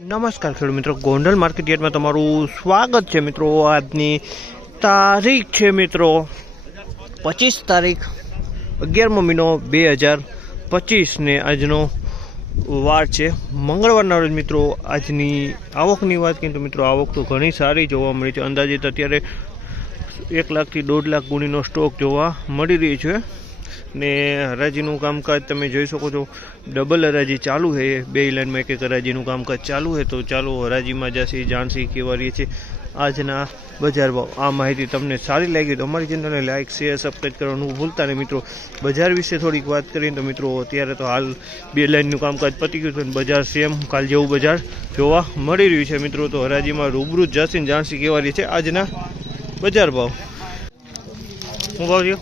નમસ્કાર ખેડૂત મિત્રો, ગોંડલ માર્કેટ યાર્ડમાં તમારું સ્વાગત છે મિત્રો। આજની તારીખ છે મિત્રો 25 તારીખ 11મો મહિનો 2025 ને આજનો વાર છે મંગળવારના રોજ મિત્રો। આજની આવકની વાત કરીએ તો મિત્રો આવક તો ઘણી સારી જોવા મળી છે। અંદાજિત અત્યારે 1 લાખથી 1.5 લાખ ગુણીનો સ્ટોક જોવા મળી રહી છે ને હરાજીનું કામકાજ તમે જોઈ શકો છો। ડબલ હરાજી ચાલુ છે, બે લાઇનમાં એક હરાજીનું કામકાજ ચાલુ છે। તો ચાલો હરાજીમાં જશે જાણસી કેવા રહી છે આજના બજાર ભાવ। આ માહિતી તમને સારી લાગી તો અમારી ચેનલને લાઇક શેર સબસ્ક્રાઈબ કરવાનું ભૂલતા નહીં મિત્રો। બજાર વિશે થોડીક વાત કરીએ તો મિત્રો અત્યારે તો હાલ બે લાઇનનું કામકાજ પતી ગયું છે, બજાર સેમ કાલ જેવું બજાર જોવા મળી રહ્યું છે મિત્રો। તો હરાજીમાં રૂબરૂ જશે જાણસી કેવા રહી છે આજના બજાર ભાવ। શું ભાવ છે?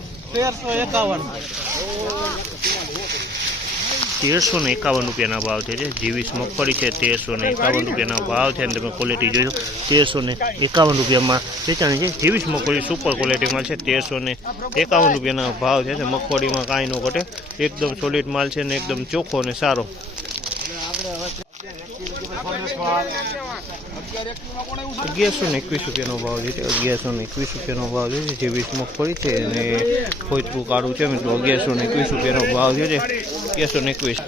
1351 રૂપિયાના ભાવ છે। જીવીસ મગફળી છે 1351 રૂપિયાના ભાવ છે અને તમે ક્વોલિટી જોઈ 1351 રૂપિયામાં વેચાણી છે। જીવીસ મગફળી સુપર ક્વોલિટીમાં છે, 1351 રૂપિયાના ભાવ છે। મગફળીમાં કાંઈ ન ઘટે, એકદમ સોલિડ માલ છે ને એકદમ ચોખ્ખો અને સારો। 1121 રૂપિયાનો ભાવ છે, 1121 રૂપિયાનો ભાવ છે। જીવીસ મગફળી છે અને ફોઈતરું કાળું છે મિત્રો, 1121 રૂપિયાનો ભાવ છે। 1121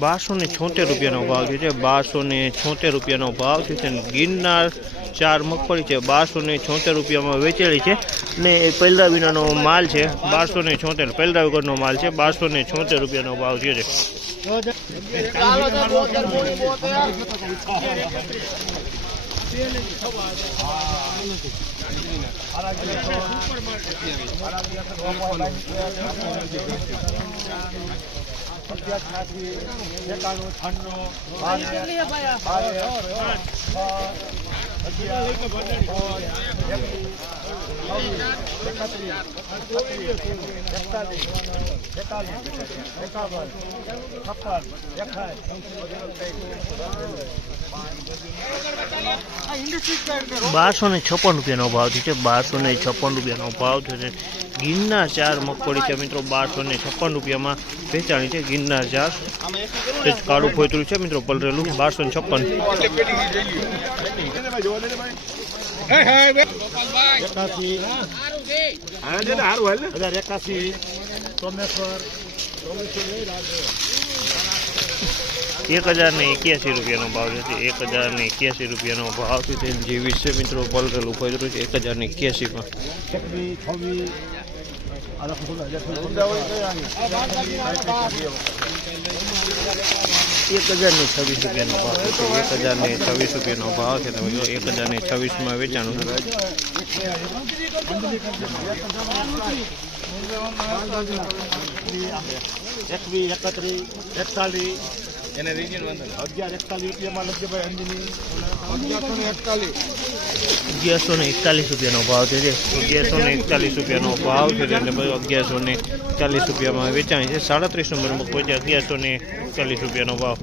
1276 રૂપિયાનો ભાવ છે, 1276 રૂપિયાનો ભાવ છે। ગિરનાર 4 મગફળી છે 1276 રૂપિયામાં વેચેલી છે ને એ પહેલા વિનાનો માલ છે। 1276 પહેલા વગરનો માલ છે, 1276 રૂપિયાનો ભાવ છે। ₹1256 રૂપિયાનો ભાવ છે, 1256 રૂપિયાનો ભાવ છે। ગિરનાર 4 મગફળી છે મિત્રો, 1256 રૂપિયામાં વેચાણી છે। ગિરનાર 4 કાળું ફોતરું છે મિત્રો, પલરેલું 1256। ₹1081 રૂપિયાનો ભાવ છે, 1081 રૂપિયાનો ભાવ છે। જીવીસ છે મિત્રો, પલરેલું ફોતરું છે 1081માં। 1026 રૂપિયાનો ભાવ છે, 1026 રૂપિયાનો ભાવ છે। તમે જો 1026માં વેચાણું છે। એને રીજન 1141 રૂપિયામાં લખજે ભાઈ અંજની 1141 રૂપિયાનો ભાવ છે। 1141 રૂપિયાનો ભાવ છે એટલે ભાઈ 1141 રૂપિયામાં વેચાણી છે। 37 નંબર મગફળી છે, 1141 રૂપિયાનો ભાવ।